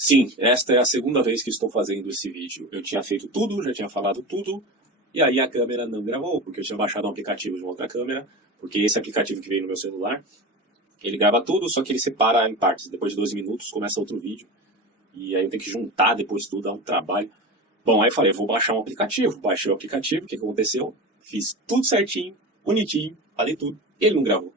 Sim, esta é a segunda vez que estou fazendo esse vídeo. Eu tinha feito tudo, já tinha falado tudo, e aí a câmera não gravou, porque eu tinha baixado um aplicativo de uma outra câmera, porque esse aplicativo que veio no meu celular, ele grava tudo, só que ele separa em partes. Depois de 12 minutos começa outro vídeo, e aí eu tenho que juntar depois tudo, dá um trabalho. Bom, aí eu falei, vou baixar um aplicativo. Baixei o aplicativo, o que aconteceu? Fiz tudo certinho, bonitinho, falei tudo, e ele não gravou.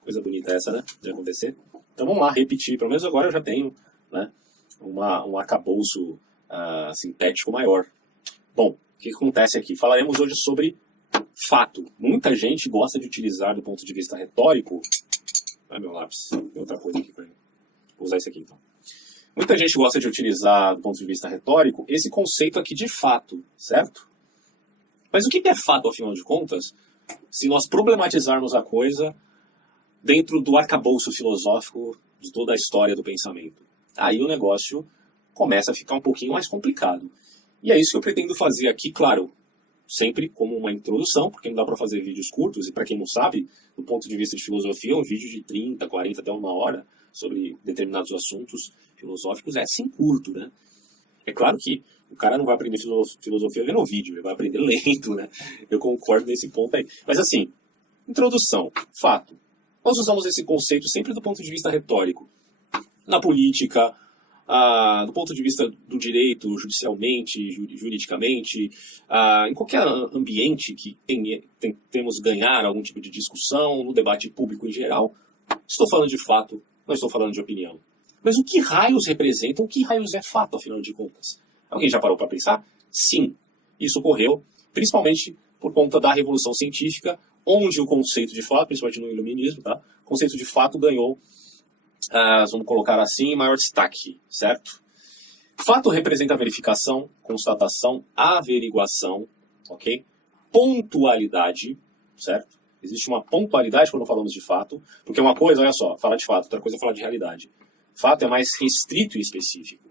Coisa bonita essa, né? De acontecer. Então vamos lá, repetir. Pelo menos agora eu já tenho, né, um arcabouço sintético maior. Bom, o que acontece aqui? Falaremos hoje sobre fato. Muita gente gosta de utilizar do ponto de vista retórico... Ah, meu lápis. Tem outra coisa aqui para mim. Vou usar esse aqui então. Muita gente gosta de utilizar do ponto de vista retórico esse conceito aqui de fato, certo? Mas o que é fato, afinal de contas, se nós problematizarmos a coisa dentro do arcabouço filosófico de toda a história do pensamento? Aí o negócio começa a ficar um pouquinho mais complicado. E é isso que eu pretendo fazer aqui, claro, sempre como uma introdução, porque não dá para fazer vídeos curtos, e para quem não sabe, do ponto de vista de filosofia, um vídeo de 30, 40 até uma hora sobre determinados assuntos filosóficos é assim curto, né? É claro que o cara não vai aprender filosofia vendo o vídeo, ele vai aprender lendo, né? Eu concordo nesse ponto aí. Mas assim, introdução, fato. Nós usamos esse conceito sempre do ponto de vista retórico. Na política, do ponto de vista do direito, judicialmente, juridicamente, em qualquer ambiente que temos ganhar algum tipo de discussão, no debate público em geral, estou falando de fato, não estou falando de opinião. Mas o que raios representa, o que raios é fato, afinal de contas? Alguém já parou para pensar? Sim, isso ocorreu, principalmente por conta da Revolução Científica, onde o conceito de fato, principalmente no iluminismo, tá? O conceito de fato ganhou, vamos colocar assim, maior destaque, certo? Fato representa verificação, constatação, averiguação, ok? Pontualidade, certo? Existe uma pontualidade quando falamos de fato, porque uma coisa, olha só, falar de fato, outra coisa é falar de realidade. Fato é mais restrito e específico.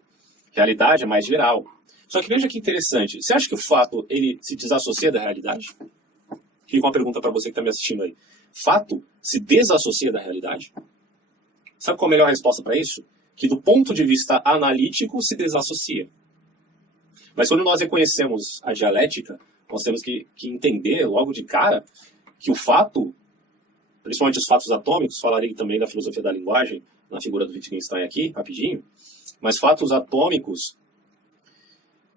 Realidade é mais geral. Só que veja que interessante, você acha que o fato ele se desassocia da realidade? Fica uma pergunta para você que está me assistindo aí. Fato se desassocia da realidade? Sabe qual a melhor resposta para isso? Que do ponto de vista analítico se desassocia. Mas quando nós reconhecemos a dialética, nós temos que entender logo de cara que o fato, principalmente os fatos atômicos, falarei também da filosofia da linguagem, na figura do Wittgenstein aqui, rapidinho, mas fatos atômicos,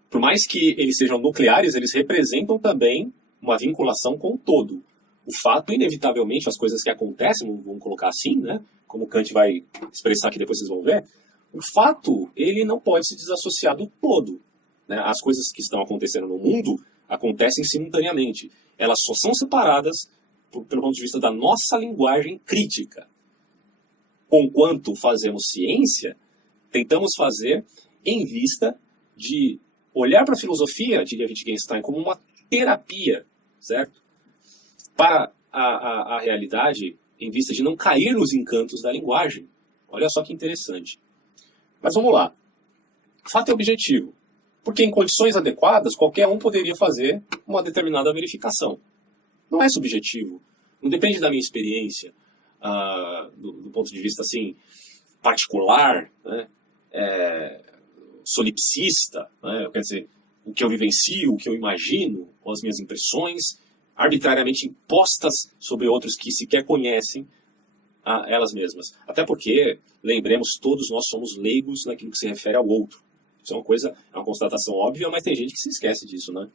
por mais que eles sejam nucleares, eles representam também uma vinculação com o todo. O fato, inevitavelmente, as coisas que acontecem, vamos colocar assim, né? Como Kant vai expressar aqui, depois vocês vão ver, o fato, ele não pode se desassociar do todo, né? As coisas que estão acontecendo no mundo acontecem simultaneamente. Elas só são separadas pelo ponto de vista da nossa linguagem crítica. Conquanto fazemos ciência, tentamos fazer em vista de olhar para a filosofia, diria Wittgenstein, como uma terapia, certo? Para a realidade, em vista de não cair nos encantos da linguagem. Olha só que interessante. Mas vamos lá. O fato é objetivo, porque em condições adequadas, qualquer um poderia fazer uma determinada verificação. Não é subjetivo, não depende da minha experiência, do ponto de vista assim, particular, né? Solipsista, né? Quer dizer, o que eu vivencio, o que eu imagino, ou as minhas impressões, arbitrariamente impostas sobre outros que sequer conhecem elas mesmas. Até porque, lembremos, todos nós somos leigos naquilo que se refere ao outro. Isso é uma constatação óbvia, mas tem gente que se esquece disso, né?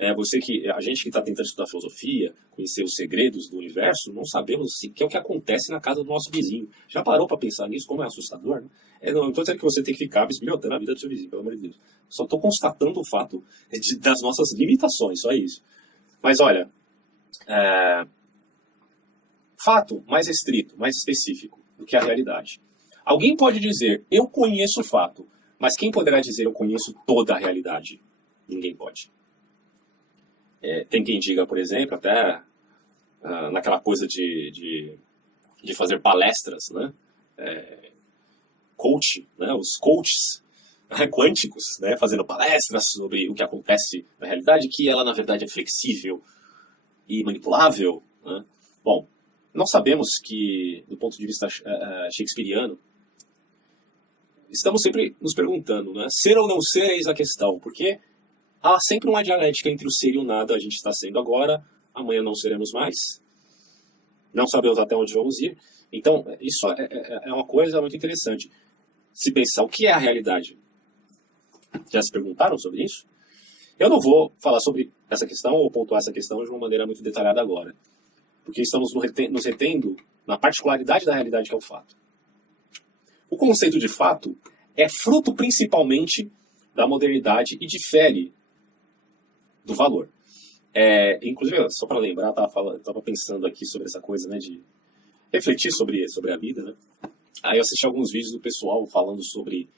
A gente que está tentando estudar filosofia, conhecer os segredos do universo, não sabemos sequer o que acontece na casa do nosso vizinho. Já parou para pensar nisso? Como é assustador, né? Não estou dizendo que você tem que ficar bisbilhotando a vida do seu vizinho, pelo amor de Deus. Só estou constatando o fato das nossas limitações, só isso. Mas olha, fato mais restrito, mais específico do que a realidade. Alguém pode dizer, eu conheço o fato, mas quem poderá dizer eu conheço toda a realidade? Ninguém pode. Tem quem diga, por exemplo, até naquela coisa de fazer palestras, né? Coach, né? Os coaches quânticos, né? Fazendo palestras sobre o que acontece na realidade, que ela na verdade é flexível e manipulável, né? Bom, nós sabemos que, do ponto de vista shakespeariano, estamos sempre nos perguntando, né? Ser ou não ser, eis a questão. Porque há sempre uma dialética entre o ser e o nada. A gente está sendo agora, amanhã não seremos mais. Não sabemos até onde vamos ir. Então, isso é uma coisa muito interessante. Se pensar o que é a realidade. Já se perguntaram sobre isso? Eu não vou falar sobre essa questão ou pontuar essa questão de uma maneira muito detalhada agora. Porque estamos nos retendo na particularidade da realidade que é o fato. O conceito de fato é fruto principalmente da modernidade e difere do valor. Inclusive, só para lembrar, estava pensando aqui sobre essa coisa, né, de refletir sobre a vida, né? Aí eu assisti alguns vídeos do pessoal falando sobre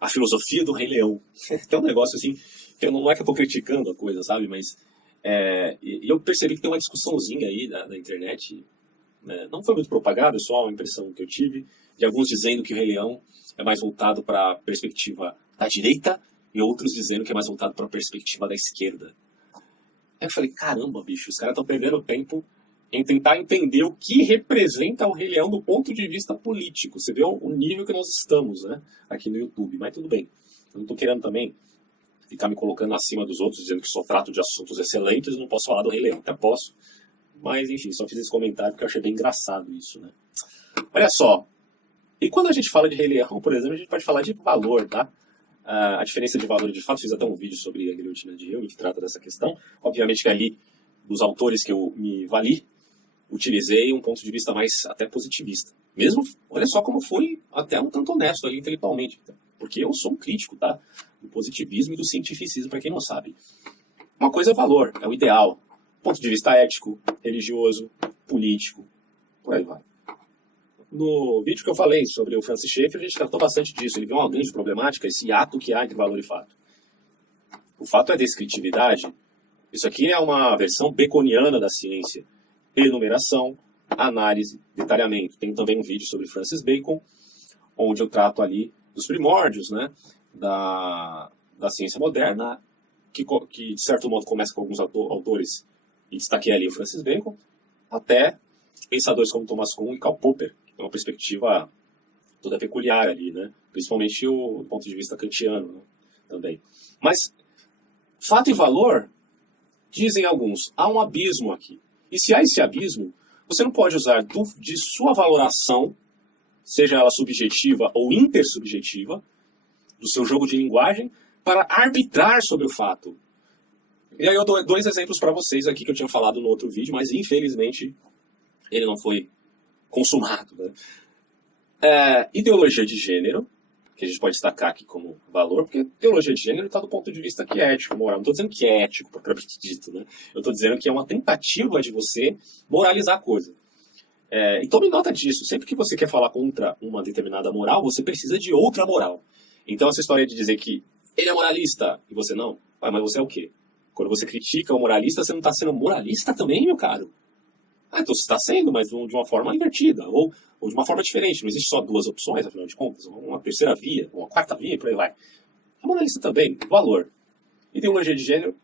a filosofia do Rei Leão. Tem um negócio assim, que não é que eu estou criticando a coisa, sabe? Mas e eu percebi que tem uma discussãozinha aí na internet, né? Não foi muito propagada, é só uma impressão que eu tive, de alguns dizendo que o Rei Leão é mais voltado para a perspectiva da direita e outros dizendo que é mais voltado para a perspectiva da esquerda. Aí eu falei, caramba, bicho, os caras estão perdendo tempo em tentar entender o que representa o Rei Leão do ponto de vista político. Você vê o nível que nós estamos, né, aqui no YouTube. Mas tudo bem. Eu não estou querendo também ficar me colocando acima dos outros, dizendo que só trato de assuntos excelentes, não posso falar do Rei Leão. Até posso. Mas, enfim, só fiz esse comentário porque eu achei bem engraçado isso, né. Olha só. E quando a gente fala de Rei Leão, por exemplo, a gente pode falar de valor, tá? A diferença de valor, de fato, fiz até um vídeo sobre a guilhotina de Helm, que trata dessa questão. Obviamente que ali, dos autores que eu me vali, utilizei um ponto de vista mais até positivista. Mesmo, olha só como foi até um tanto honesto ali intelectualmente. Porque eu sou um crítico, tá? Do positivismo e do cientificismo, para quem não sabe. Uma coisa é valor, é o ideal. Ponto de vista ético, religioso, político, por aí vai. No vídeo que eu falei sobre o Francis Schaeffer, a gente tratou bastante disso. Ele viu uma grande problemática, esse ato que há entre valor e fato. O fato é descritividade. Isso aqui é uma versão baconiana da ciência. Enumeração, análise, detalhamento. Tem também um vídeo sobre Francis Bacon, onde eu trato ali dos primórdios, né, da ciência moderna, que de certo modo começa com alguns autores, e destaquei ali o Francis Bacon, até pensadores como Thomas Kuhn e Karl Popper. É uma perspectiva toda peculiar ali, né? Principalmente do ponto de vista kantiano, né? Também. Mas, fato e valor, dizem alguns, há um abismo aqui. E se há esse abismo, você não pode usar de sua valoração, seja ela subjetiva ou intersubjetiva, do seu jogo de linguagem, para arbitrar sobre o fato. E aí eu dou dois exemplos para vocês aqui que eu tinha falado no outro vídeo, mas infelizmente ele não foi consumado, né? Ideologia de gênero, que a gente pode destacar aqui como valor, porque ideologia de gênero está do ponto de vista que é ético, moral. Não estou dizendo que é ético, propriamente dito, né? Eu estou dizendo que é uma tentativa de você moralizar a coisa. E tome nota disso. Sempre que você quer falar contra uma determinada moral, você precisa de outra moral. Então essa história de dizer que ele é moralista e você não, mas você é o quê? Quando você critica o moralista, você não está sendo moralista também, meu caro? Então você está sendo, mas de uma forma invertida, ou de uma forma diferente. Não existe só duas opções, afinal de contas, uma terceira via, uma quarta via, por aí vai. A moralista também, valor. Ideologia de gênero,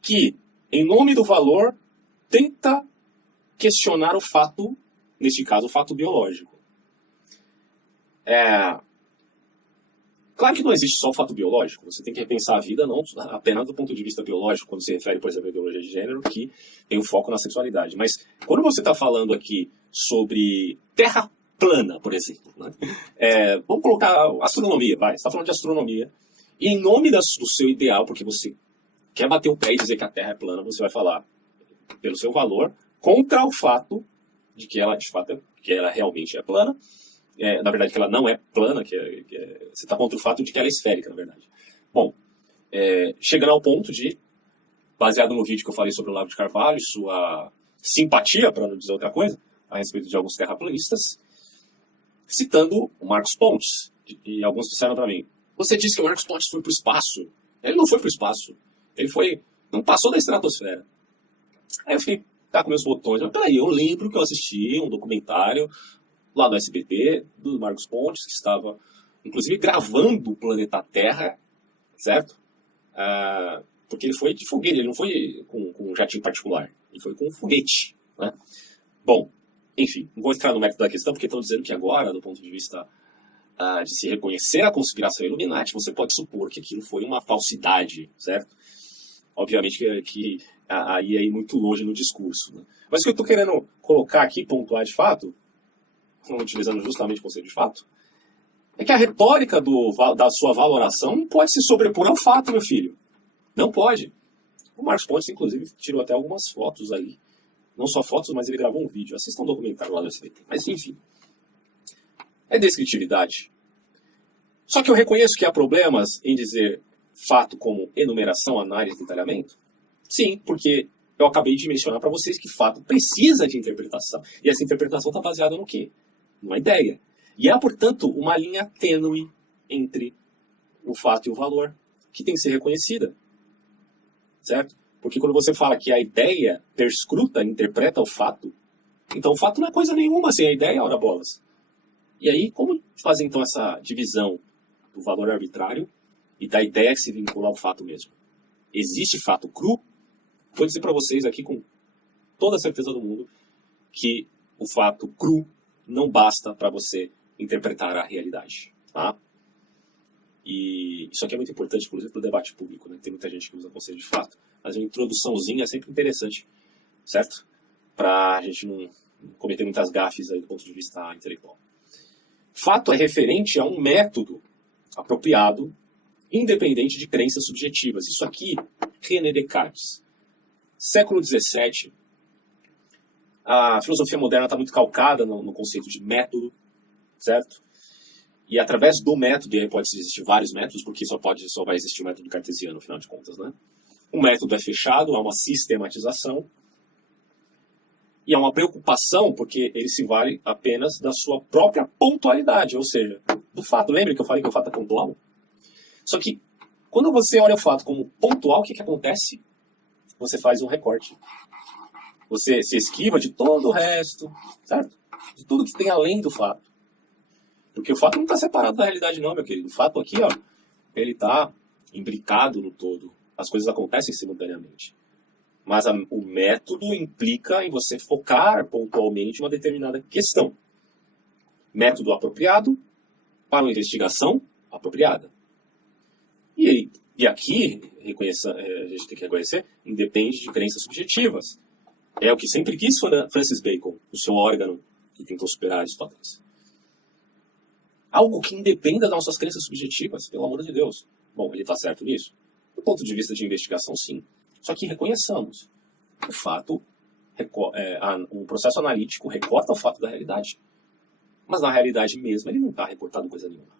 que, em nome do valor, tenta questionar o fato, neste caso, o fato biológico. Claro que não existe só o fato biológico, você tem que repensar a vida não apenas do ponto de vista biológico, quando se refere, por exemplo, à ideologia de gênero, que tem um foco na sexualidade. Mas quando você está falando aqui sobre terra plana, por exemplo, né? Vamos colocar astronomia, vai, você está falando de astronomia, e em nome do seu ideal, porque você quer bater o pé e dizer que a Terra é plana, você vai falar pelo seu valor contra o fato de que ela, de fato, que ela realmente é plana. Na verdade, que ela não é plana, você está contra o fato de que ela é esférica, na verdade. Bom, chegando ao ponto de, baseado no vídeo que eu falei sobre o Olavo de Carvalho, sua simpatia, para não dizer outra coisa, a respeito de alguns terraplanistas, citando o Marcos Pontes. E alguns disseram para mim, você disse que o Marcos Pontes foi para o espaço. Ele não foi para o espaço. Ele não passou da estratosfera. Aí eu fiquei, com meus botões. Mas peraí, eu lembro que eu assisti um documentário lá no SBT, do Marcos Pontes, que estava, inclusive, gravando o planeta Terra, certo? Porque ele foi de foguete, ele não foi com um jatinho particular, ele foi com um foguete, né? Bom, enfim, não vou entrar no mérito da questão, porque estão dizendo que agora, do ponto de vista de se reconhecer a conspiração Illuminati, você pode supor que aquilo foi uma falsidade, certo? Obviamente que aí é ir muito longe no discurso. Né? Mas o que eu estou querendo colocar aqui, pontuar de fato, utilizando justamente o conceito de fato, é que a retórica da sua valoração não pode se sobrepor ao fato, meu filho. Não pode. O Marcos Pontes, inclusive, tirou até algumas fotos aí. Não só fotos, mas ele gravou um vídeo. Assista um documentário lá do SBT. Mas, enfim. É descritividade. Só que eu reconheço que há problemas em dizer fato como enumeração, análise e detalhamento. Sim, porque eu acabei de mencionar para vocês que fato precisa de interpretação. E essa interpretação está baseada no quê? Numa ideia. E há, portanto, uma linha tênue entre o fato e o valor, que tem que ser reconhecida. Certo? Porque quando você fala que a ideia perscruta, interpreta o fato, então o fato não é coisa nenhuma sem a ideia, ora bolas. E aí, como fazer então essa divisão do valor arbitrário e da ideia que se vincula ao fato mesmo? Existe fato cru? Vou dizer para vocês aqui com toda a certeza do mundo que o fato cru não basta para você interpretar a realidade. Tá? E isso aqui é muito importante, inclusive, para o debate público. Né? Tem muita gente que usa conceito de fato, mas uma introduçãozinha é sempre interessante, certo? Para a gente não cometer muitas gafes aí do ponto de vista intelectual. Fato é referente a um método apropriado, independente de crenças subjetivas. Isso aqui, René Descartes. Século XVII, a filosofia moderna está muito calcada no conceito de método, certo? E através do método, e aí pode existir vários métodos, porque só vai existir o método cartesiano, afinal de contas, né? O método é fechado, há uma sistematização, e há uma preocupação, porque ele se vale apenas da sua própria pontualidade, ou seja, do fato. Lembra que eu falei que o fato é pontual? Só que, quando você olha o fato como pontual, o que acontece? Você faz um recorte. Você se esquiva de todo o resto, certo? De tudo que tem além do fato. Porque o fato não está separado da realidade não, meu querido. O fato aqui, ó, ele está imbricado no todo. As coisas acontecem simultaneamente. Mas o método implica em você focar pontualmente uma determinada questão. Método apropriado para uma investigação apropriada. E aqui, a gente tem que reconhecer, independe de crenças subjetivas. É o que sempre quis Francis Bacon, o seu órgão que tentou superar Aristóteles. Algo que independa das nossas crenças subjetivas, pelo amor de Deus. Bom, ele está certo nisso? Do ponto de vista de investigação, sim. Só que reconheçamos. O fato, o processo analítico recorta o fato da realidade. Mas na realidade mesma ele não está reportado coisa nenhuma.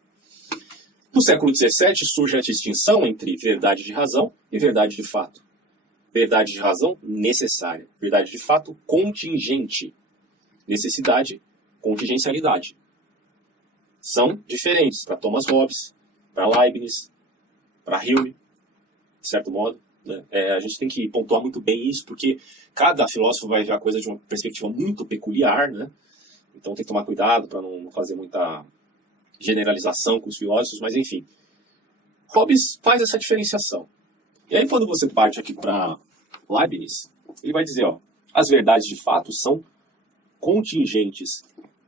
No século XVII surge a distinção entre verdade de razão e verdade de fato. Verdade de razão necessária. Verdade de fato contingente. Necessidade, contingencialidade. São diferentes para Thomas Hobbes, para Leibniz, para Hume, de certo modo. Né? A gente tem que pontuar muito bem isso, porque cada filósofo vai ver a coisa de uma perspectiva muito peculiar, né? Então tem que tomar cuidado para não fazer muita generalização com os filósofos, mas enfim. Hobbes faz essa diferenciação. E aí quando você parte aqui para Leibniz, ele vai dizer, ó, as verdades de fato são contingentes,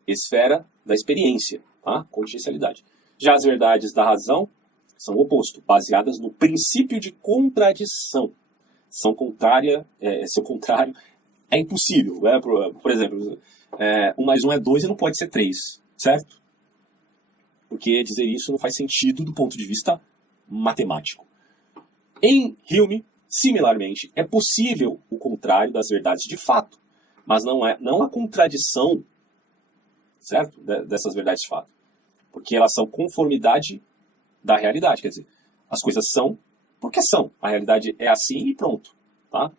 esfera da experiência. Tá? Contingencialidade. Já as verdades da razão são o oposto, baseadas no princípio de contradição. São contrária, seu contrário é impossível. Né? Por exemplo, 1 mais 1 é 2 e não pode ser 3, certo? Porque dizer isso não faz sentido do ponto de vista matemático. Em Hume, similarmente, é possível o contrário das verdades de fato, mas não a contradição, certo? Dessas verdades de fato. Porque elas são conformidade da realidade. Quer dizer, as coisas são porque são. A realidade é assim e pronto. Tá?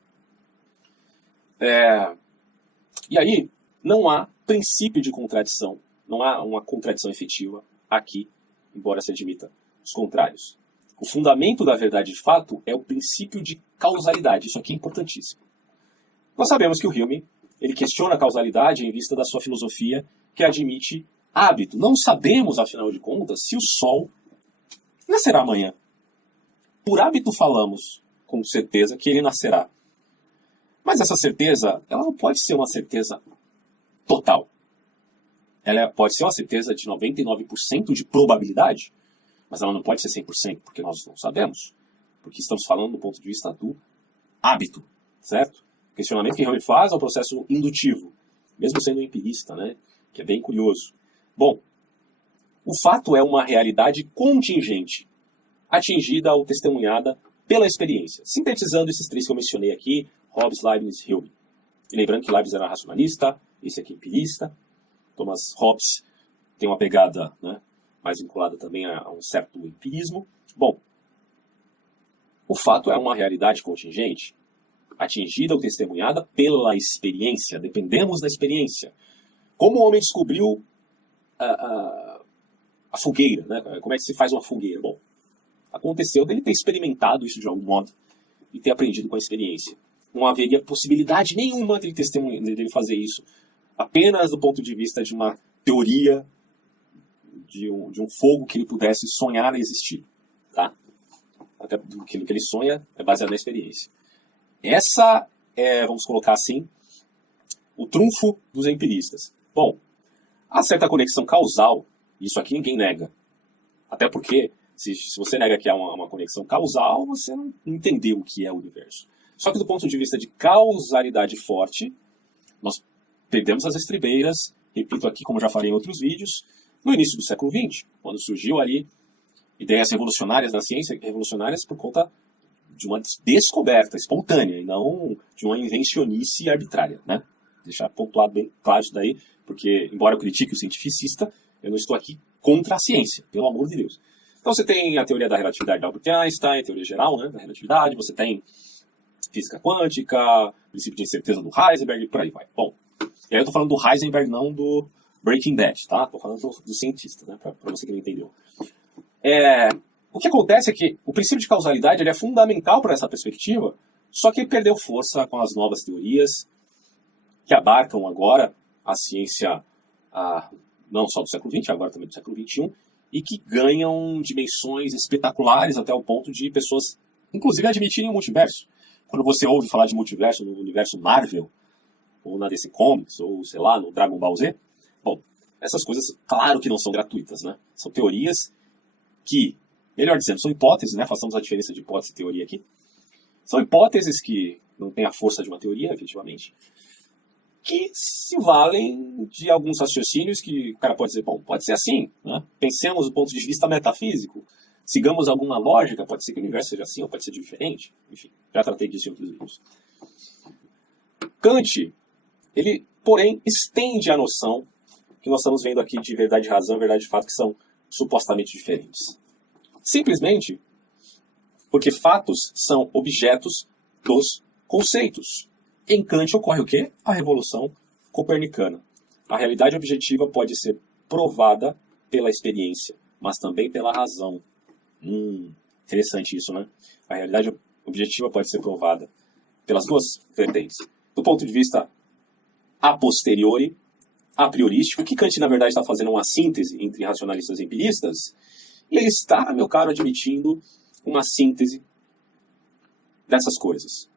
E aí, não há princípio de contradição. Não há uma contradição efetiva aqui, embora se admita os contrários. O fundamento da verdade de fato é o princípio de causalidade. Isso aqui é importantíssimo. Nós sabemos que o Hume ele questiona a causalidade em vista da sua filosofia que admite hábito. Não sabemos, afinal de contas, se o Sol nascerá amanhã. Por hábito falamos com certeza que ele nascerá. Mas essa certeza, ela não pode ser uma certeza total. ela pode ser uma certeza de 99% de probabilidade, mas ela não pode ser 100%, porque nós não sabemos. Porque estamos falando do ponto de vista do hábito, certo? O questionamento que Hume faz é um processo indutivo, mesmo sendo empirista, né? Que é bem curioso. Bom, o fato é uma realidade contingente, atingida ou testemunhada pela experiência. Sintetizando esses três que eu mencionei aqui, Hobbes, Leibniz e Hume. E lembrando que Leibniz era racionalista, esse aqui empirista. Thomas Hobbes tem uma pegada, né, mais vinculada também a um certo empirismo. Bom, o fato é uma realidade contingente, atingida ou testemunhada pela experiência. Dependemos da experiência. Como o homem descobriu a fogueira, né? Como é que se faz uma fogueira? Bom, aconteceu dele ter experimentado isso de algum modo e ter aprendido com a experiência. Não haveria possibilidade nenhuma dele fazer isso apenas do ponto de vista de uma teoria de um fogo que ele pudesse sonhar a existir. Tá? Até aquilo que ele sonha é baseado na experiência. Essa é, vamos colocar assim, o trunfo dos empiristas. Bom, há certa conexão causal, isso aqui ninguém nega. Até porque, se você nega que há uma conexão causal, você não entendeu o que é o universo. Só que do ponto de vista de causalidade forte, nós perdemos as estribeiras, repito aqui como já falei em outros vídeos, no início do século XX, quando surgiu ali ideias revolucionárias na ciência, revolucionárias por conta de uma descoberta espontânea e não de uma invencionice arbitrária, né? Deixar pontuado bem claro isso daí, porque, embora eu critique o cientificista, eu não estou aqui contra a ciência, pelo amor de Deus. Então você tem a teoria da relatividade de Albert Einstein, a teoria geral, né, da relatividade, você tem física quântica, princípio de incerteza do Heisenberg e por aí vai. Bom, e aí eu estou falando do Heisenberg, não do Breaking Bad, tá? Estou falando do cientista, né, para você que não entendeu. O que acontece é que o princípio de causalidade ele é fundamental para essa perspectiva, só que ele perdeu força com as novas teorias que abarcam agora a ciência não só do século XX, agora também do século XXI, e que ganham dimensões espetaculares até o ponto de pessoas, inclusive, admitirem o multiverso. Quando você ouve falar de multiverso no universo Marvel, ou na DC Comics, ou, sei lá, no Dragon Ball Z, bom, essas coisas, claro que não são gratuitas, né? São teorias que, melhor dizendo, são hipóteses, né? Façamos a diferença de hipótese e teoria aqui. São hipóteses que não têm a força de uma teoria, efetivamente, que se valem de alguns raciocínios que o cara pode dizer, bom, pode ser assim, né? Pensemos do ponto de vista metafísico, sigamos alguma lógica, pode ser que o universo seja assim ou pode ser diferente, enfim, já tratei disso em outros vídeos. Kant, ele, porém, estende a noção que nós estamos vendo aqui de verdade e razão, verdade e fato, que são supostamente diferentes. Simplesmente porque fatos são objetos dos conceitos. Em Kant ocorre o quê? A revolução copernicana. A realidade objetiva pode ser provada pela experiência, mas também pela razão. Interessante isso, né? A realidade objetiva pode ser provada pelas duas vertentes. Do ponto de vista a posteriori, a priorístico, que Kant, na verdade, está fazendo uma síntese entre racionalistas e empiristas, e ele está, meu caro, admitindo uma síntese dessas coisas.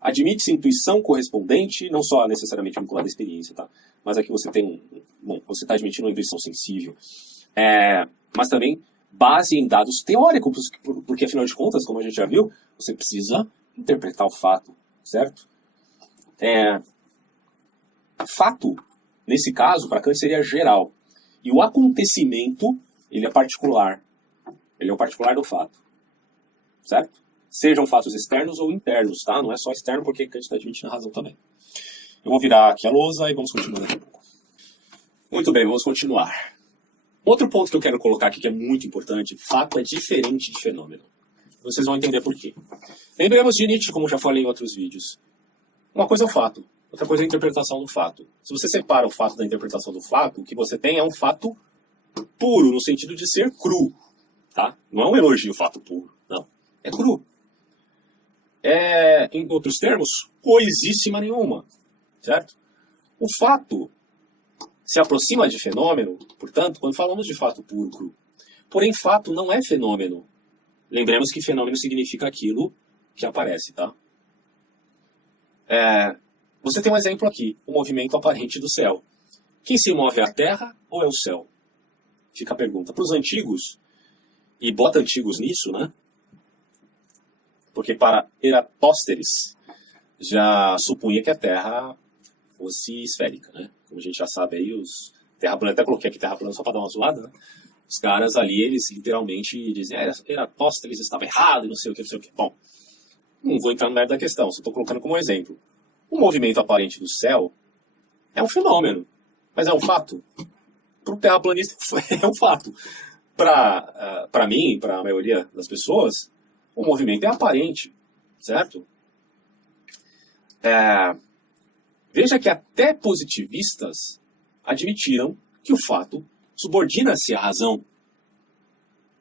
Admite-se intuição correspondente, não só necessariamente vinculada à experiência, tá? Mas aqui você tem bom, você está admitindo uma intuição sensível, mas também base em dados teóricos, porque afinal de contas, como a gente já viu, você precisa interpretar o fato, certo? Fato, nesse caso, para Kant seria geral. E o acontecimento, ele é particular. Ele é o particular do fato, certo? Sejam fatos externos ou internos, tá? Não é só externo, porque Kant está admitindo a razão também. Eu vou virar aqui a lousa e vamos continuar daqui a pouco. Muito bem, vamos continuar. Outro ponto que eu quero colocar aqui que é muito importante, fato é diferente de fenômeno. Vocês vão entender por quê. Lembremos de Nietzsche, como já falei em outros vídeos. Uma coisa é o fato, outra coisa é a interpretação do fato. Se você separa o fato da interpretação do fato, o que você tem é um fato puro, no sentido de ser cru. Tá? Não é um elogio o fato puro, não. É cru. Em outros termos, coisíssima nenhuma, certo? O fato se aproxima de fenômeno, portanto, quando falamos de fato puro, cru. Porém, fato não é fenômeno. Lembremos que fenômeno significa aquilo que aparece, tá? Você tem um exemplo aqui, o movimento aparente do céu. Quem se move é a Terra ou é o céu? Fica a pergunta. Para os antigos, e bota antigos nisso, né? Porque para Eratóstenes já supunha que a Terra fosse esférica, né? Como a gente já sabe aí, os Terra plana, até coloquei aqui Terra plana só para dar uma zoada, né? Os caras ali, eles literalmente dizem, Eratóstenes estava errado e não sei o que, não sei o que. Bom, não vou entrar no mérito da questão, só estou colocando como exemplo. O movimento aparente do céu é um fenômeno, mas é um fato. Para o terraplanista é um fato. Para mim, para a maioria das pessoas, o movimento é aparente, certo? Veja que até positivistas admitiram que o fato subordina-se à razão.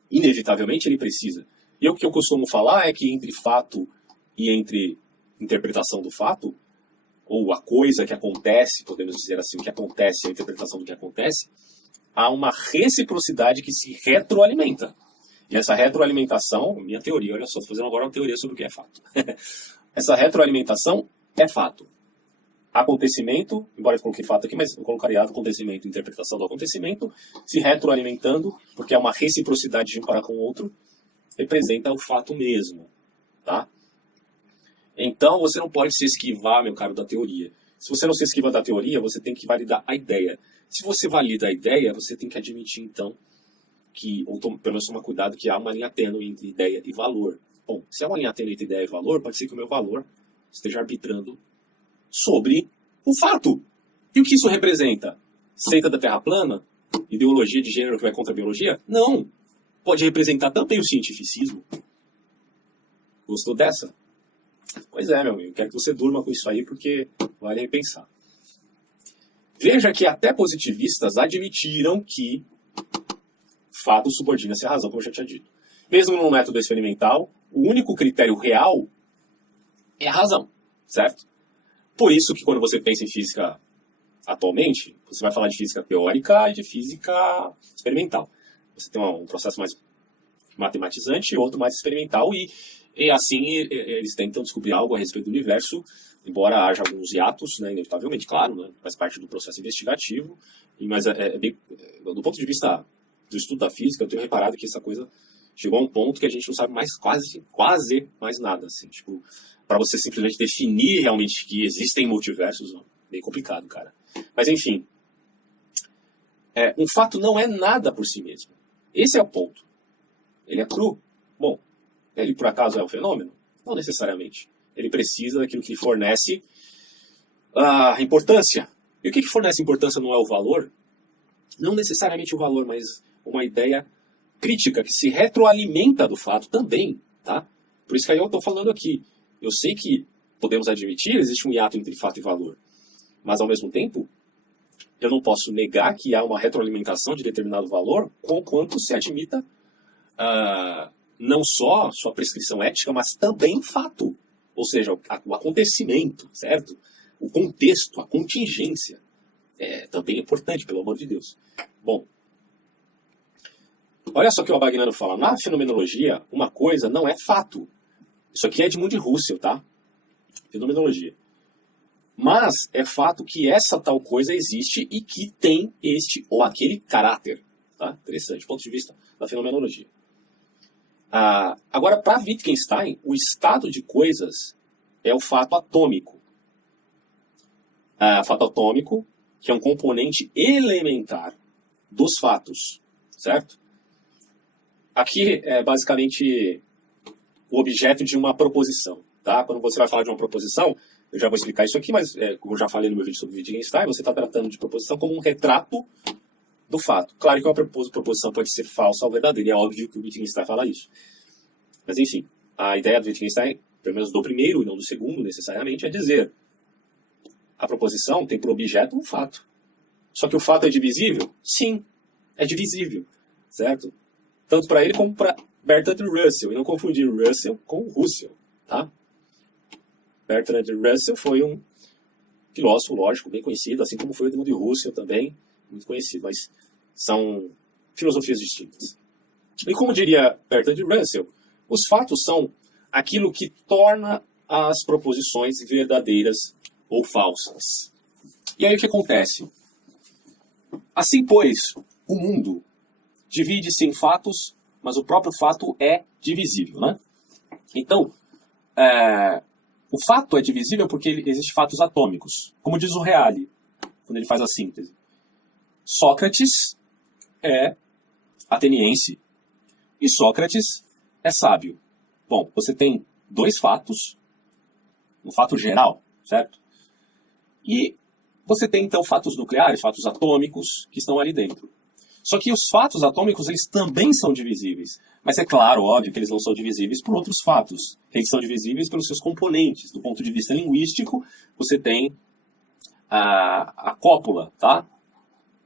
Inevitavelmente ele precisa. E o que eu costumo falar é que entre fato e entre interpretação do fato, ou a coisa que acontece, podemos dizer assim, o que acontece, a interpretação do que acontece, há uma reciprocidade que se retroalimenta. E essa retroalimentação, minha teoria, olha só, estou fazendo agora uma teoria sobre o que é fato. Essa retroalimentação é fato. Acontecimento, embora eu coloquei fato aqui, mas eu colocaria acontecimento, interpretação do acontecimento, se retroalimentando, porque é uma reciprocidade de um para com o outro, representa o fato mesmo, tá? Então, você não pode se esquivar, meu caro, da teoria. Se você não se esquiva da teoria, você tem que validar a ideia. Se você valida a ideia, você tem que admitir, então, que, ou pelo menos tomar cuidado, que há uma linha tênue entre ideia e valor. Bom, se há uma linha tênue entre ideia e valor, pode ser que o meu valor esteja arbitrando sobre o fato. E o que isso representa? Seita da Terra plana? Ideologia de gênero que vai contra a biologia? Não. Pode representar também o cientificismo. Gostou dessa? Pois é, meu amigo. Quero que você durma com isso aí, porque vale repensar. Veja que até positivistas admitiram que fato subordina-se à razão, como eu já tinha dito. Mesmo no método experimental, o único critério real é a razão, certo? Por isso que quando você pensa em física atualmente, você vai falar de física teórica e de física experimental. Você tem um processo mais matematizante e outro mais experimental, e assim eles tentam descobrir algo a respeito do universo, embora haja alguns hiatos, né, inevitavelmente, claro, né, faz parte do processo investigativo, mas do ponto de vista do estudo da física, eu tenho reparado que essa coisa chegou a um ponto que a gente não sabe mais quase mais nada, assim, tipo, para você simplesmente definir realmente que existem multiversos, bem complicado, cara. Mas enfim, um fato não é nada por si mesmo. Esse é o ponto. Ele é cru. Bom, ele por acaso é um fenômeno? Não necessariamente. Ele precisa daquilo que fornece a importância. E o que fornece importância não é o valor? Não necessariamente o valor, mas uma ideia crítica que se retroalimenta do fato também, tá? Por isso que aí eu estou falando aqui. Eu sei que podemos admitir, existe um hiato entre fato e valor. Mas, ao mesmo tempo, eu não posso negar que há uma retroalimentação de determinado valor, conquanto se admita não só sua prescrição ética, mas também fato. Ou seja, o acontecimento, certo? O contexto, a contingência. Também é importante, pelo amor de Deus. Bom, olha só o que o Abagnano fala. Na fenomenologia, uma coisa não é fato. Isso aqui é Edmund Husserl, tá? Fenomenologia. Mas é fato que essa tal coisa existe e que tem este ou aquele caráter. Tá? Interessante, do ponto de vista da fenomenologia. Agora, para Wittgenstein, o estado de coisas é o fato atômico. Fato atômico, que é um componente elementar dos fatos, certo? Aqui é basicamente o objeto de uma proposição. Tá? Quando você vai falar de uma proposição, eu já vou explicar isso aqui, mas como eu já falei no meu vídeo sobre Wittgenstein, você está tratando de proposição como um retrato do fato. Claro que uma proposição pode ser falsa ou verdadeira, e é óbvio que o Wittgenstein fala isso. Mas enfim, a ideia do Wittgenstein, pelo menos do primeiro e não do segundo necessariamente, é dizer a proposição tem por objeto um fato. Só que o fato é divisível? Sim, é divisível, certo? Tanto para ele como para Bertrand Russell, e não confundir Russell com Husserl, tá? Bertrand Russell foi um filósofo, lógico, bem conhecido, assim como foi Edmund Husserl também, muito conhecido, mas são filosofias distintas. E como diria Bertrand Russell, os fatos são aquilo que torna as proposições verdadeiras ou falsas. E aí o que acontece? Assim, pois, o mundo divide-se em fatos, mas o próprio fato é divisível, né? Então, o fato é divisível porque existem fatos atômicos, como diz o Reale, quando ele faz a síntese. Sócrates é ateniense e Sócrates é sábio. Bom, você tem dois fatos, um fato geral, certo? E você tem, então, fatos nucleares, fatos atômicos, que estão ali dentro. Só que os fatos atômicos, eles também são divisíveis. Mas é claro, óbvio, que eles não são divisíveis por outros fatos. Eles são divisíveis pelos seus componentes. Do ponto de vista linguístico, você tem a cópula, tá?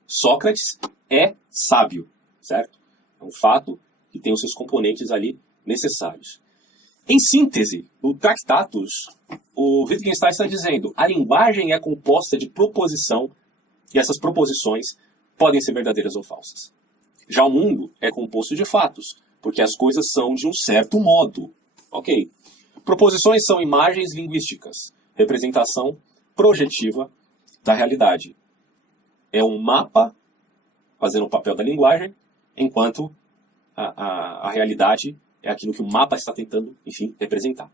Sócrates é sábio, certo? É um fato que tem os seus componentes ali necessários. Em síntese, no Tractatus, o Wittgenstein está dizendo: a linguagem é composta de proposição e essas proposições podem ser verdadeiras ou falsas. Já o mundo é composto de fatos, porque as coisas são de um certo modo. Ok. Proposições são imagens linguísticas, representação projetiva da realidade. É um mapa fazendo o papel da linguagem, enquanto a realidade é aquilo que o mapa está tentando, enfim, representar.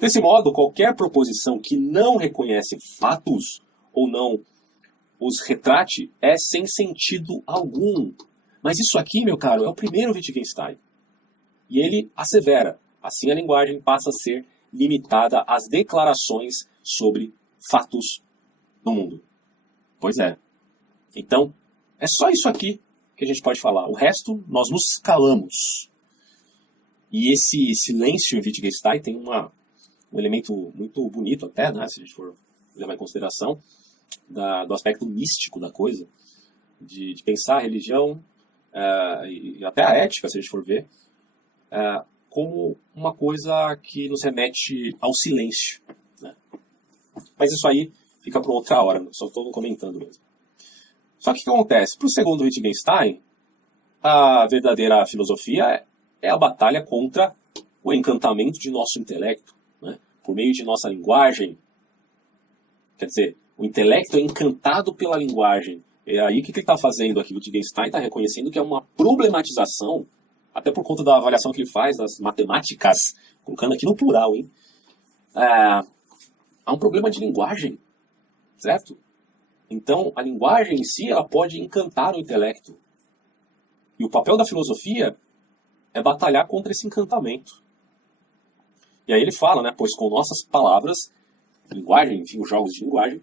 Desse modo, qualquer proposição que não reconhece fatos ou não os retrate é sem sentido algum. Mas isso aqui, meu caro, é o primeiro Wittgenstein. E ele assevera: assim a linguagem passa a ser limitada às declarações sobre fatos no mundo. Pois é. Então, é só isso aqui que a gente pode falar. O resto, nós nos calamos. E esse silêncio em Wittgenstein tem um elemento muito bonito até, né, se a gente for levar em consideração, do aspecto místico da coisa, de pensar a religião e até a ética, se a gente for ver, como uma coisa que nos remete ao silêncio. Né? Mas isso aí fica para outra hora, só estou comentando mesmo. Só que o que acontece? Para o segundo Wittgenstein, a verdadeira filosofia é a batalha contra o encantamento de nosso intelecto, né? Por meio de nossa linguagem. Quer dizer, o intelecto é encantado pela linguagem. E aí o que ele está fazendo aqui? O Wittgenstein está reconhecendo que é uma problematização, até por conta da avaliação que ele faz das matemáticas, colocando aqui no plural, hein? Há um problema de linguagem, certo? Então, a linguagem em si, ela pode encantar o intelecto. E o papel da filosofia é batalhar contra esse encantamento. E aí ele fala, né? Pois com nossas palavras, linguagem, enfim, os jogos de linguagem,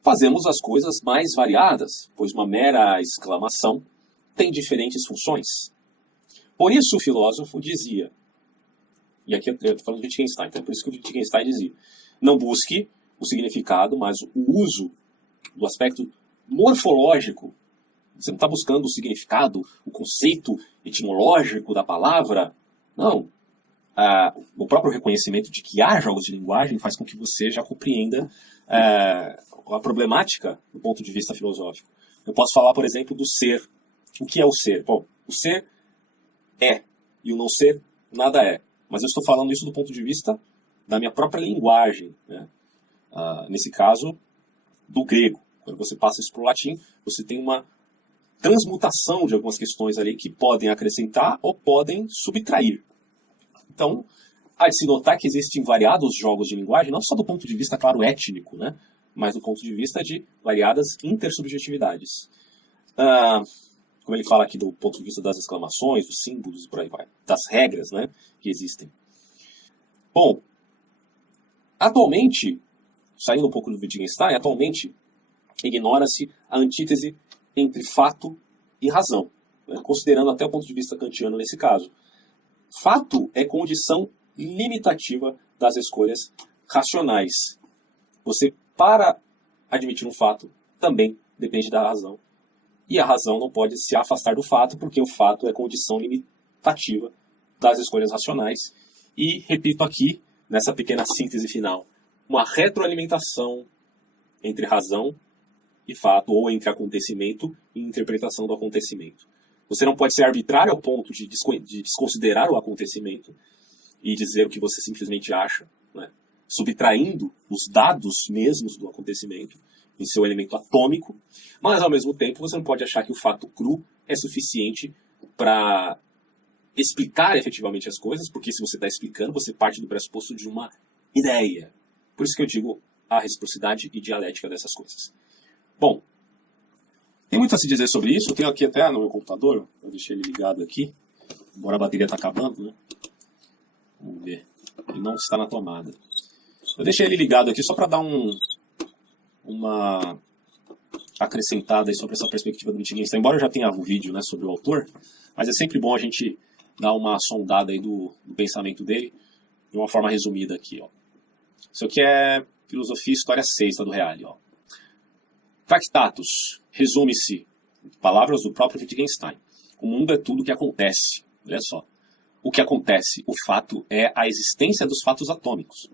fazemos as coisas mais variadas, pois uma mera exclamação tem diferentes funções. Por isso o filósofo dizia, e aqui eu estou falando de Wittgenstein, então é por isso que o Wittgenstein dizia: não busque o significado, mas o uso do aspecto morfológico. Você não está buscando o significado, o conceito etimológico da palavra. Não. O próprio reconhecimento de que há jogos de linguagem faz com que você já compreenda a problemática do ponto de vista filosófico. Eu posso falar, por exemplo, do ser. O que é o ser? Bom, o ser é, e o não ser nada é. Mas eu estou falando isso do ponto de vista da minha própria linguagem, né? Nesse caso, do grego. Quando você passa isso para o latim, você tem uma transmutação de algumas questões ali que podem acrescentar ou podem subtrair. Então, há de se notar que existem variados jogos de linguagem, não só do ponto de vista, claro, étnico, né? Mas do ponto de vista de variadas intersubjetividades. Como ele fala aqui do ponto de vista das exclamações, dos símbolos e por aí vai, das regras, né, que existem. Bom, atualmente, saindo um pouco do Wittgenstein, atualmente ignora-se a antítese entre fato e razão, né, considerando até o ponto de vista kantiano nesse caso. Fato é condição limitativa das escolhas racionais. Você, para admitir um fato, também depende da razão. E a razão não pode se afastar do fato, porque o fato é condição limitativa das escolhas racionais. E, repito aqui, nessa pequena síntese final, uma retroalimentação entre razão e fato, ou entre acontecimento e interpretação do acontecimento. Você não pode ser arbitrário ao ponto de desconsiderar o acontecimento e dizer o que você simplesmente acha, né? Subtraindo os dados mesmos do acontecimento. em seu elemento atômico, mas ao mesmo tempo você não pode achar que o fato cru é suficiente para explicar efetivamente as coisas, porque se você está explicando, você parte do pressuposto de uma ideia. Por isso que eu digo a reciprocidade e dialética dessas coisas. Bom, tem muito a se dizer sobre isso. Eu tenho aqui até no meu computador, eu deixei ele ligado aqui, embora a bateria está acabando, né? Vamos ver. Ele não está na tomada. Eu deixei ele ligado aqui só para dar uma acrescentada aí sobre essa perspectiva do Wittgenstein. Embora eu já tenha um vídeo, né, sobre o autor, mas é sempre bom a gente dar uma sondada aí do pensamento dele de uma forma resumida aqui. Ó. Isso aqui é Filosofia e História 6, do Reale. Ó. Tractatus. Resume-se, palavras do próprio Wittgenstein. O mundo é tudo o que acontece. Olha só. O que acontece, o fato, é a existência dos fatos atômicos.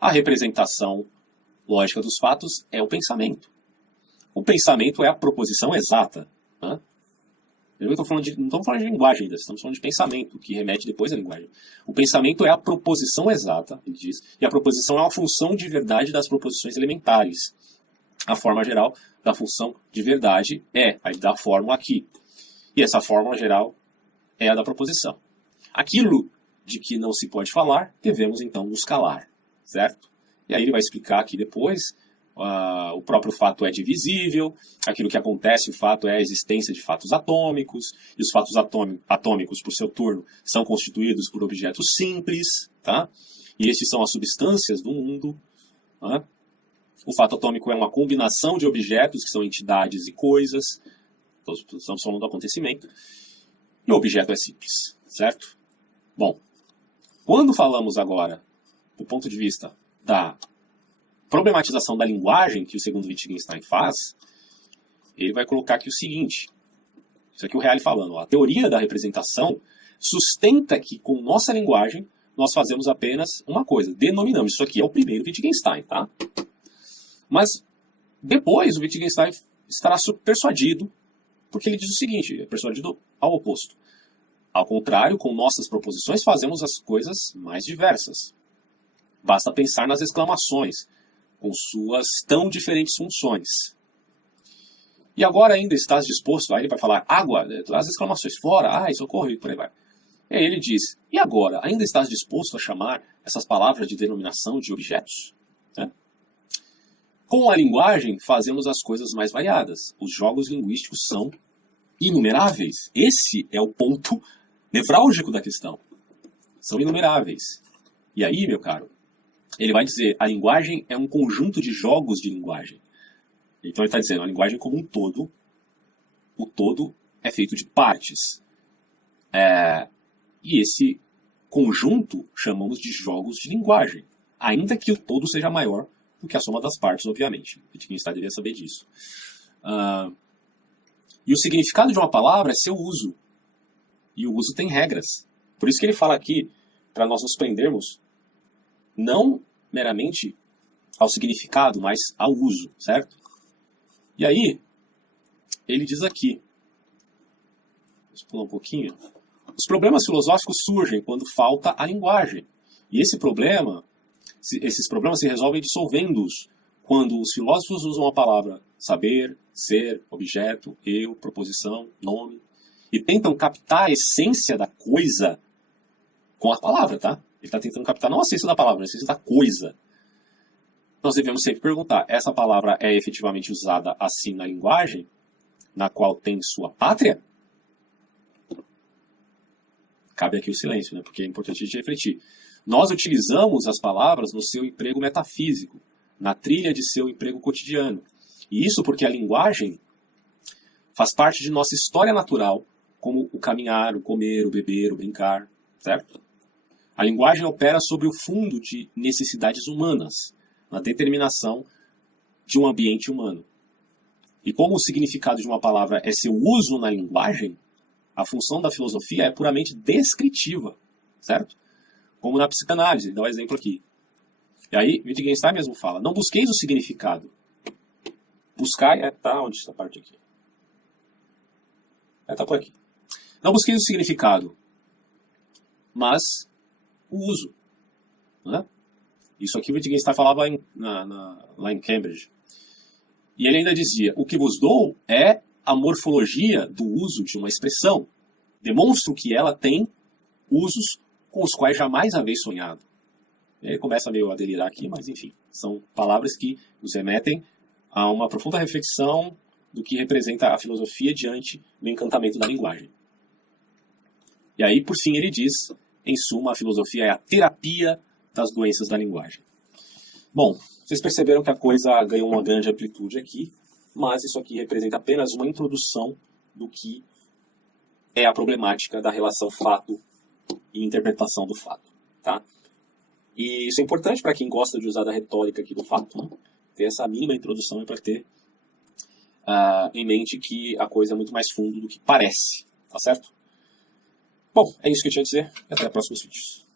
A representação lógica dos fatos é o pensamento. O pensamento é a proposição exata. Né? Não estamos falando de linguagem ainda, estamos falando de pensamento, que remete depois à linguagem. O pensamento é a proposição exata, ele diz, e a proposição é uma função de verdade das proposições elementares. A forma geral da função de verdade é a da fórmula aqui. E essa fórmula geral é a da proposição. Aquilo de que não se pode falar, devemos então nos calar, certo? E aí ele vai explicar aqui depois, o próprio fato é divisível, aquilo que acontece, o fato é a existência de fatos atômicos, e os fatos atômicos, por seu turno, são constituídos por objetos simples, tá? E estes são as substâncias do mundo. Tá? O fato atômico é uma combinação de objetos, que são entidades e coisas, estamos falando do acontecimento, e o objeto é simples, certo? Bom, quando falamos agora do ponto de vista da problematização da linguagem que o segundo Wittgenstein faz, ele vai colocar aqui o seguinte, isso aqui é o Reale falando, ó, a teoria da representação sustenta que com nossa linguagem nós fazemos apenas uma coisa, denominamos, isso aqui é o primeiro Wittgenstein, tá? Mas depois o Wittgenstein estará persuadido, porque ele diz o seguinte, é persuadido ao oposto. Ao contrário, com nossas proposições fazemos as coisas mais diversas. Basta pensar nas exclamações, com suas tão diferentes funções. E agora ainda estás disposto, aí ele vai falar água, as exclamações, fora, ai, socorro, e por aí vai. E aí ele diz, e agora, ainda estás disposto a chamar essas palavras de denominação de objetos? Né? Com a linguagem fazemos as coisas mais variadas. Os jogos linguísticos são inumeráveis. Esse é o ponto nevrálgico da questão. São inumeráveis. E aí, meu caro, ele vai dizer, a linguagem é um conjunto de jogos de linguagem. Então ele está dizendo, a linguagem como um todo, o todo é feito de partes. E esse conjunto chamamos de jogos de linguagem. Ainda que o todo seja maior do que a soma das partes, obviamente. Wittgenstein deveria saber disso. E o significado de uma palavra é seu uso. E o uso tem regras. Por isso que ele fala aqui, para nós nos prendermos, não meramente ao significado, mas ao uso, certo? E aí, ele diz aqui, vamos pular um pouquinho, os problemas filosóficos surgem quando falta a linguagem. E esses problemas se resolvem dissolvendo-os quando os filósofos usam a palavra saber, ser, objeto, eu, proposição, nome, e tentam captar a essência da coisa com a palavra, tá? Ele está tentando captar não a essência da palavra, a essência da coisa. Nós devemos sempre perguntar, essa palavra é efetivamente usada assim na linguagem, na qual tem sua pátria? Cabe aqui o silêncio, né? Porque é importante a gente refletir. Nós utilizamos as palavras no seu emprego metafísico, na trilha de seu emprego cotidiano. E isso porque a linguagem faz parte de nossa história natural, como o caminhar, o comer, o beber, o brincar, certo? A linguagem opera sobre o fundo de necessidades humanas, na determinação de um ambiente humano. E como o significado de uma palavra é seu uso na linguagem, a função da filosofia é puramente descritiva, certo? Como na psicanálise, dá um exemplo aqui. E aí, Wittgenstein mesmo fala, não busqueis o significado. Buscai, tá onde essa parte aqui? Tá por aqui. Não busqueis o significado, mas o uso. Né? Isso aqui o Wittgenstein falava lá em Cambridge. E ele ainda dizia, o que vos dou é a morfologia do uso de uma expressão. Demonstro que ela tem usos com os quais jamais haveis sonhado. Ele começa meio a delirar aqui, mas enfim, são palavras que nos remetem a uma profunda reflexão do que representa a filosofia diante do encantamento da linguagem. E aí, por fim, ele diz, em suma, a filosofia é a terapia das doenças da linguagem. Bom, vocês perceberam que a coisa ganhou uma grande amplitude aqui, mas isso aqui representa apenas uma introdução do que é a problemática da relação fato e interpretação do fato, tá? E isso é importante para quem gosta de usar da retórica aqui do fato, né? Ter essa mínima introdução é para ter em mente que a coisa é muito mais fundo do que parece, tá certo? Bom, é isso que eu tinha a dizer. Até os próximos vídeos.